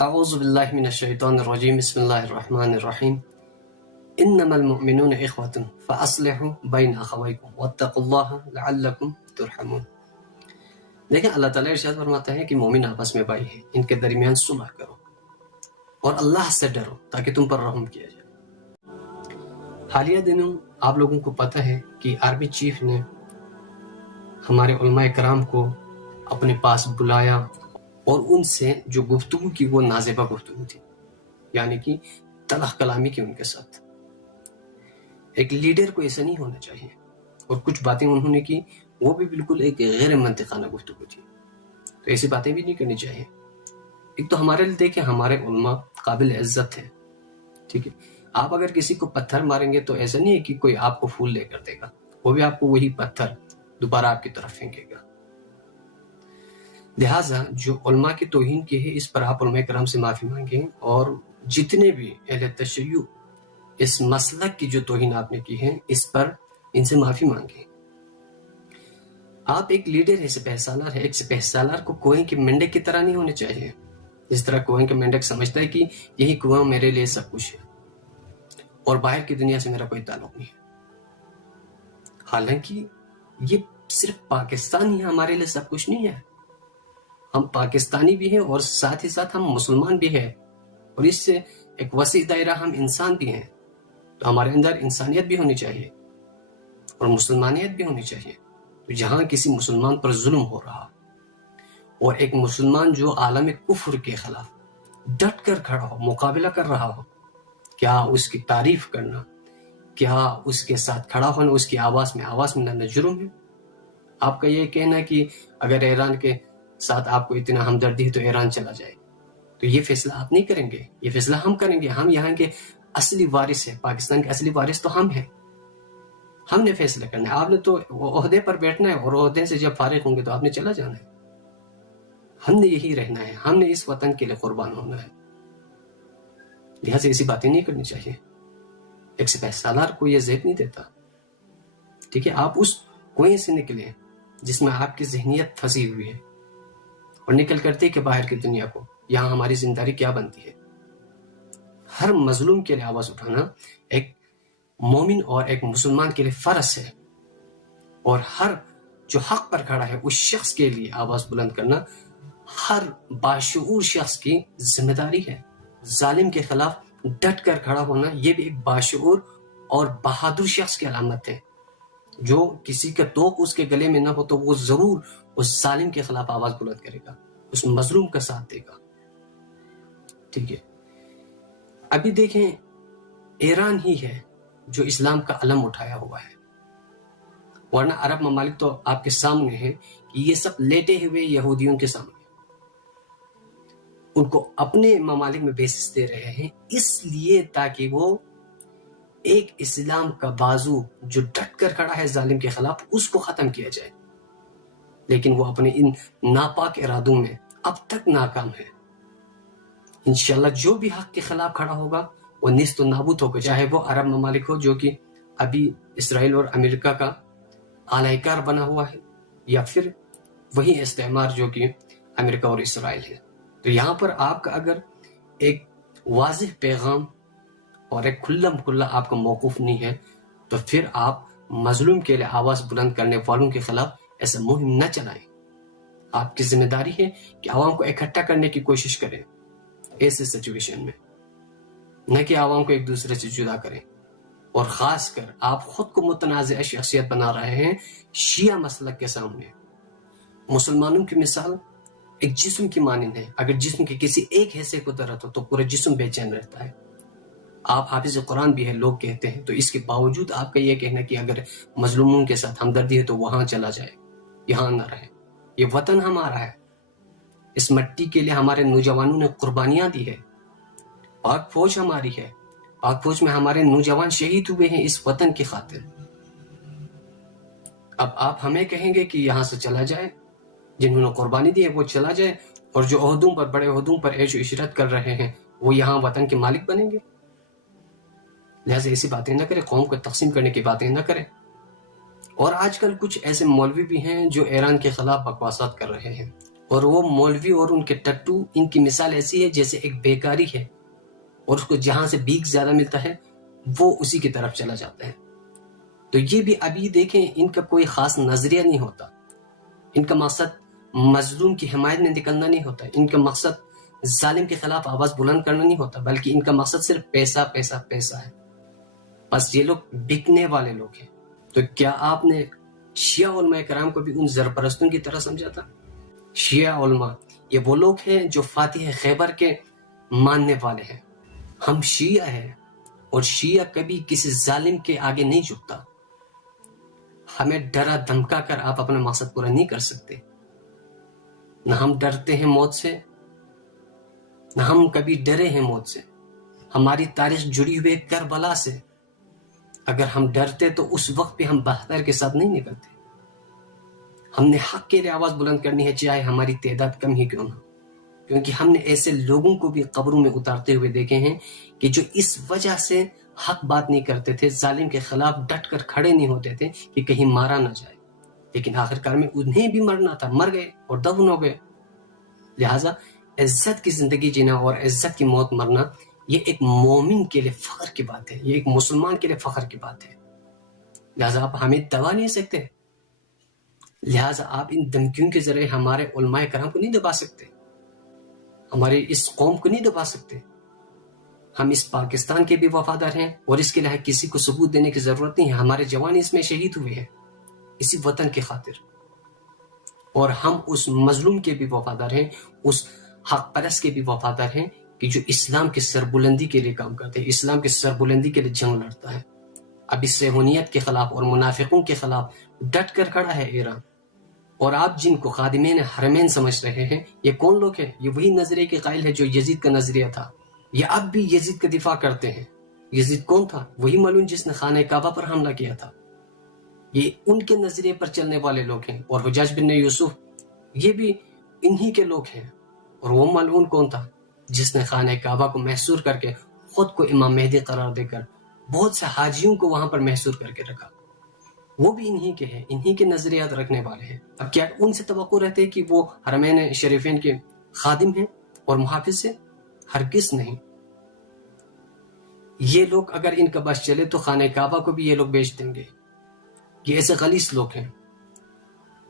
اعوذ باللہ من الشیطان الرجیم بسم اللہ الرحمن الرحیم انما المؤمنون اخوۃ فاصلحوا بین اخویکم واتقوا اللہ لعلکم ترحمون۔ دیکھیں اللہ تعالیٰ ارشاد فرماتا ہے کہ مومن آپس میں بھائی ہیں، ان کے درمیان صلح کرو اور اللہ سے ڈرو تاکہ تم پر رحم کیا جائے۔ حالیہ دنوں آپ لوگوں کو پتہ ہے کہ آرمی چیف نے ہمارے علماء کرام کو اپنے پاس بلایا اور ان سے جو گفتگو کی وہ نازیبہ گفتگو تھی، یعنی کہ تلخ کلامی کی ان کے ساتھ۔ ایک لیڈر کو ایسا نہیں ہونا چاہیے، اور کچھ باتیں انہوں نے کی وہ بھی بالکل ایک غیر منطقانہ گفتگو تھی، تو ایسی باتیں بھی نہیں کرنی چاہیے۔ ایک تو ہمارے لیے دیکھیں ہمارے علماء قابل عزت ہیں، ٹھیک ہے، آپ اگر کسی کو پتھر ماریں گے تو ایسا نہیں ہے کہ کوئی آپ کو پھول لے کر دے گا، وہ بھی آپ کو وہی پتھر دوبارہ آپ کی طرف پھینکے گا۔ لہٰذا جو علماء کی توہین کی ہے اس پر آپ علماء کرام سے معافی مانگیں، اور جتنے بھی اہل تشیع اس مسلک کی جو توہین آپ نے کی ہے اس پر ان سے معافی مانگیں۔ آپ ایک لیڈر ہے، سپہ سالار ہے، ایک سپہ سالار کو کنویں کے مینڈک کی طرح نہیں ہونے چاہیے، جس طرح کنویں کا مینڈک سمجھتا ہے کہ یہی کنواں میرے لیے سب کچھ ہے اور باہر کی دنیا سے میرا کوئی تعلق نہیں ہے۔ حالانکہ یہ صرف پاکستان ہی ہمارے لیے سب کچھ نہیں ہے، ہم پاکستانی بھی ہیں اور ساتھ ہی ساتھ ہم مسلمان بھی ہیں، اور اس سے ایک وسیع دائرہ ہم انسان بھی ہیں، تو ہمارے اندر انسانیت بھی ہونی چاہیے اور مسلمانیت بھی ہونی چاہیے۔ تو جہاں کسی مسلمان پر ظلم ہو رہا اور ایک مسلمان جو عالم کفر کے خلاف ڈٹ کر کھڑا ہو، مقابلہ کر رہا ہو، کیا اس کی تعریف کرنا، کیا اس کے ساتھ کھڑا ہونا، اس کی آواز میں لانا جرم ہے؟ آپ کا یہ کہنا کہ اگر ایران کے ساتھ آپ کو اتنا ہمدردی ہے تو ایران چلا جائے، تو یہ فیصلہ آپ نہیں کریں گے، یہ فیصلہ ہم کریں گے۔ ہم یہاں کے اصلی وارث ہیں، پاکستان کے اصلی وارث تو ہم ہیں، ہم نے فیصلہ کرنا ہے۔ آپ نے تو عہدے پر بیٹھنا ہے اور عہدے سے جب فارغ ہوں گے تو آپ نے چلا جانا ہے۔ ہم نے یہی رہنا ہے، ہم نے اس وطن کے لیے قربان ہونا ہے، لہٰذا ایسی باتیں نہیں کرنی چاہیے۔ ایک سپہ سالار کو یہ زیب نہیں دیتا، ٹھیک ہے، آپ اس کنویں سے نکلیں جس میں آپ کی ذہنیت پھنسی ہوئی ہے، اور نکل کرتے کہ باہر کی دنیا کو یہاں ہماری ذمہ داری کیا بنتی ہے۔ ہر مظلوم کے لیے آواز اٹھانا ایک مومن اور ایک مسلمان کے لیے فرض ہے، اور ہر جو حق پر کھڑا ہے اس شخص کے لیے آواز بلند کرنا ہر باشعور شخص کی ذمہ داری ہے۔ ظالم کے خلاف ڈٹ کر کھڑا ہونا یہ بھی ایک باشعور اور بہادر شخص کی علامت ہے۔ جو کسی کا توق اس کے گلے میں نہ ہو تو وہ ضرور اس ظالم کے خلاف آواز بلند کرے گا، اس مظلوم کا ساتھ دے گا، ٹھیک ہے۔ ابھی دیکھیں ایران ہی ہے جو اسلام کا علم اٹھایا ہوا ہے، ورنہ عرب ممالک تو آپ کے سامنے ہیں کہ یہ سب لیٹے ہوئے یہودیوں کے سامنے ان کو اپنے ممالک میں بیسس دے رہے ہیں، اس لیے تاکہ وہ ایک اسلام کا بازو جو ڈٹ کر کھڑا ہے ظالم کے خلاف اس کو ختم کیا جائے، لیکن وہ اپنے ان ناپاک ارادوں میں اب تک ناکام ہے۔ انشاءاللہ جو بھی حق کے خلاف کھڑا ہوگا وہ نیست و نابود ہوگا، چاہے وہ عرب ممالک ہو جو کہ ابھی اسرائیل اور امریکہ کا اعلی کار بنا ہوا ہے، یا پھر وہی استعمار جو کہ امریکہ اور اسرائیل ہے۔ تو یہاں پر آپ کا اگر ایک واضح پیغام اور ایک کھلم کھلا آپ کا موقف نہیں ہے تو پھر آپ مظلوم کے لیے آواز بلند کرنے والوں کے خلاف ایسا مہم نہ چلائیں۔ آپ کی ذمہ داری ہے کہ عوام کو اکٹھا کرنے کی کوشش کریں ایسے سچویشن میں، نہ کہ عوام کو ایک دوسرے سے جدا کریں، اور خاص کر آپ خود کو متنازع شخصیت بنا رہے ہیں شیعہ مسلک کے سامنے۔ مسلمانوں کی مثال ایک جسم کی مانند ہے، اگر جسم کے کسی ایک حصے کو درد ہو تو پورا جسم بے چین رہتا ہے۔ آپ حافظ قرآن بھی ہے لوگ کہتے ہیں، تو اس کے باوجود آپ کا یہ کہنا کہ اگر مظلوموں کے ساتھ ہمدردی ہے تو وہاں چلا جائے، یہاں نہ رہے۔ یہ وطن ہمارا ہے، اس مٹی کے لیے ہمارے نوجوانوں نے قربانیاں دی ہے، پاک فوج ہماری ہے، پاک فوج میں ہمارے نوجوان شہید ہوئے ہیں اس وطن کی خاطر۔ اب آپ ہمیں کہیں گے کہ یہاں سے چلا جائے، جنہوں نے قربانی دی ہے وہ چلا جائے، اور جو عہدوں پر بڑے عہدوں پر عیش و عشرت کر رہے ہیں وہ یہاں وطن کے مالک بنیں گے؟ لہٰذا ایسی باتیں نہ کریں، قوم کو تقسیم کرنے کی باتیں نہ کریں۔ اور آج کل کچھ ایسے مولوی بھی ہیں جو ایران کے خلاف بکواسات کر رہے ہیں، اور وہ مولوی اور ان کے ٹٹو، ان کی مثال ایسی ہے جیسے ایک بیکاری ہے اور اس کو جہاں سے بھیک زیادہ ملتا ہے وہ اسی کی طرف چلا جاتا ہے. تو یہ بھی ابھی دیکھیں، ان کا کوئی خاص نظریہ نہیں ہوتا. ان کا مقصد مظلوم کی حمایت میں نکلنا نہیں ہوتا. ان کا مقصد ظالم کے خلاف آواز بلند کرنا نہیں ہوتا، بلکہ ان کا مقصد صرف پیسہ پیسہ پیسہ ہے. بس یہ لوگ بکنے والے لوگ ہیں. تو کیا آپ نے شیعہ علماء کرام کو بھی ان زرپرستوں کی طرح سمجھا تھا؟ شیعہ علماء یہ وہ لوگ ہیں جو فاتح خیبر کے ماننے والے ہیں. ہم شیعہ ہیں اور شیعہ کبھی کسی ظالم کے آگے نہیں جھکتا. ہمیں ڈرا دھمکا کر آپ اپنا مقصد پورا نہیں کر سکتے. نہ ہم ڈرتے ہیں موت سے، نہ ہم کبھی ڈرے ہیں موت سے. ہماری تاریخ جڑی ہوئی کربلا سے. اگر ہم ڈرتے تو اس وقت بھی ہم بہتر کے ساتھ نہیں نکلتے. ہم نے حق کے لیے آواز بلند کرنی ہے، چاہے ہماری تعداد کم ہی کیوں نہ. کیونکہ ہم نے ایسے لوگوں کو بھی قبروں میں اتارتے ہوئے دیکھے ہیں کہ جو اس وجہ سے حق بات نہیں کرتے تھے، ظالم کے خلاف ڈٹ کر کھڑے نہیں ہوتے تھے کہ کہیں مارا نہ جائے، لیکن آخرکار میں انہیں بھی مرنا تھا، مر گئے اور دفن ہو گئے. لہٰذا عزت کی زندگی جینا اور عزت کی موت مرنا یہ ایک مومن کے لیے فخر کی بات ہے، یہ ایک مسلمان کے لیے فخر کی بات ہے. لہٰذا آپ ہمیں دبا نہیں سکتے. لہٰذا آپ ان دھمکیوں کے ذریعے ہمارے علماء کرام کو نہیں دبا سکتے، ہمارے اس قوم کو نہیں دبا سکتے. ہم اس پاکستان کے بھی وفادار ہیں اور اس کے لیے کسی کو ثبوت دینے کی ضرورت نہیں ہے. ہمارے جوان اس میں شہید ہوئے ہیں اسی وطن کی خاطر. اور ہم اس مظلوم کے بھی وفادار ہیں، اس حق پرست کے بھی وفادار ہیں کہ جو اسلام کی سربلندی کے لیے کام کرتے ہیں، اسلام کی سربلندی کے لیے جنگ لڑتا ہے. اب اس صہیونیت کے خلاف اور منافقوں کے خلاف ڈٹ کر کھڑا ہے ایران. اور آپ جن کو خادمین حرمین سمجھ رہے ہیں، یہ کون لوگ ہیں؟ یہ وہی نظریے کے قائل ہے جو یزید کا نظریہ تھا. یہ اب بھی یزید کا دفاع کرتے ہیں. یزید کون تھا؟ وہی ملعون جس نے خانہ کعبہ پر حملہ کیا تھا. یہ ان کے نظریے پر چلنے والے لوگ ہیں. اور حجاج بن یوسف یہ بھی انہی کے لوگ ہیں. اور وہ ملعون کون تھا؟ جس نے خانہ کعبہ کو محصور کر کے خود کو امام مہدی قرار دے کر بہت سے حاجیوں کو وہاں پر محصور کر کے رکھا. وہ بھی انہی کے ہیں، انہی کے نظریات رکھنے والے ہیں. اب کیا ان سے توقع رہتے کہ وہ حرمین شریفین کے خادم ہیں اور محافظ ہیں؟ ہرگز نہیں. یہ لوگ اگر ان کا بس چلے تو خانہ کعبہ کو بھی یہ لوگ بیچ دیں گے. یہ ایسے غلیظ لوگ ہیں.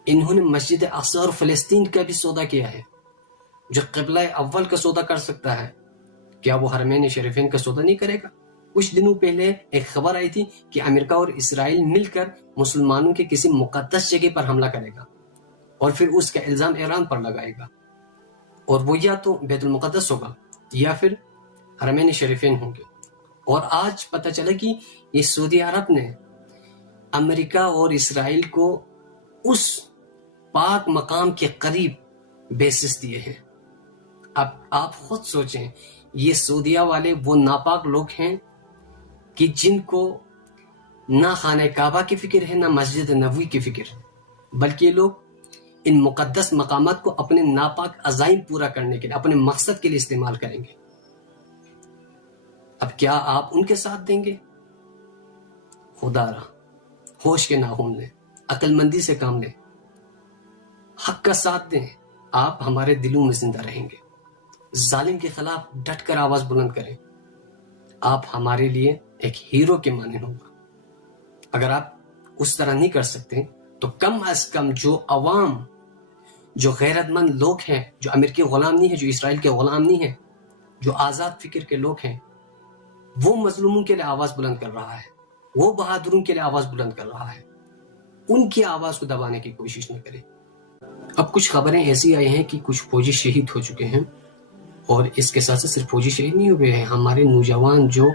انہوں نے مسجد اقصی اور فلسطین کا بھی سودا کیا ہے. جو قبلہ اول کا سودا کر سکتا ہے، کیا وہ حرمین شریفین کا سودا نہیں کرے گا؟ کچھ دنوں پہلے ایک خبر آئی تھی کہ امریکہ اور اسرائیل مل کر مسلمانوں کے کسی مقدس جگہ پر حملہ کرے گا اور پھر اس کا الزام ایران پر لگائے گا. اور وہ یا تو بیت المقدس ہوگا یا پھر حرمین شریفین ہوں گے. اور آج پتہ چلا کہ یہ سعودی عرب نے امریکہ اور اسرائیل کو اس پاک مقام کے قریب بیسس دیے ہیں. اب آپ خود سوچیں، یہ سعودیہ والے وہ ناپاک لوگ ہیں کہ جن کو نہ خانہ کعبہ کی فکر ہے، نہ مسجد نبوی کی فکر ہے، بلکہ یہ لوگ ان مقدس مقامات کو اپنے ناپاک عزائم پورا کرنے کے لیے، اپنے مقصد کے لیے استعمال کریں گے. اب کیا آپ ان کے ساتھ دیں گے؟ خدا را ہوش کے ناخن لیں، عقل مندی سے کام لیں، حق کا ساتھ دیں. آپ ہمارے دلوں میں زندہ رہیں گے. ظالم کے خلاف ڈٹ کر آواز بلند کریں. آپ ہمارے لیے ایک ہیرو کے مانند ہوگا. اگر آپ اس طرح نہیں کر سکتے تو کم از کم جو عوام، جو غیرت مند لوگ ہیں، جو امریکی غلام نہیں ہیں، جو اسرائیل کے غلام نہیں ہیں، جو آزاد فکر کے لوگ ہیں، وہ مظلوموں کے لیے آواز بلند کر رہا ہے، وہ بہادروں کے لیے آواز بلند کر رہا ہے. ان کی آواز کو دبانے کی کوشش نہ کریں. اب کچھ خبریں ایسی آئی ہیں کہ کچھ فوجی شہید ہو چکے ہیں، اور اس کے ساتھ صرف فوجی شہید نہیں ہوئے ہیں، ہمارے نوجوان جو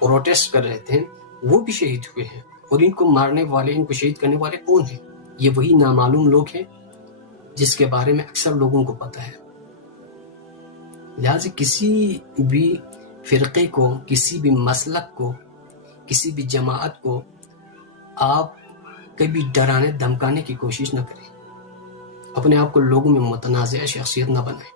پروٹیسٹ کر رہے تھے وہ بھی شہید ہوئے ہیں. اور ان کو مارنے والے، ان کو شہید کرنے والے کون ہیں؟ یہ وہی نامعلوم لوگ ہیں جس کے بارے میں اکثر لوگوں کو پتہ ہے. لہٰذا کسی بھی فرقے کو، کسی بھی مسلک کو، کسی بھی جماعت کو آپ کبھی ڈرانے دھمکانے کی کوشش نہ کریں. اپنے آپ کو لوگوں میں متنازع شخصیت نہ بنائیں.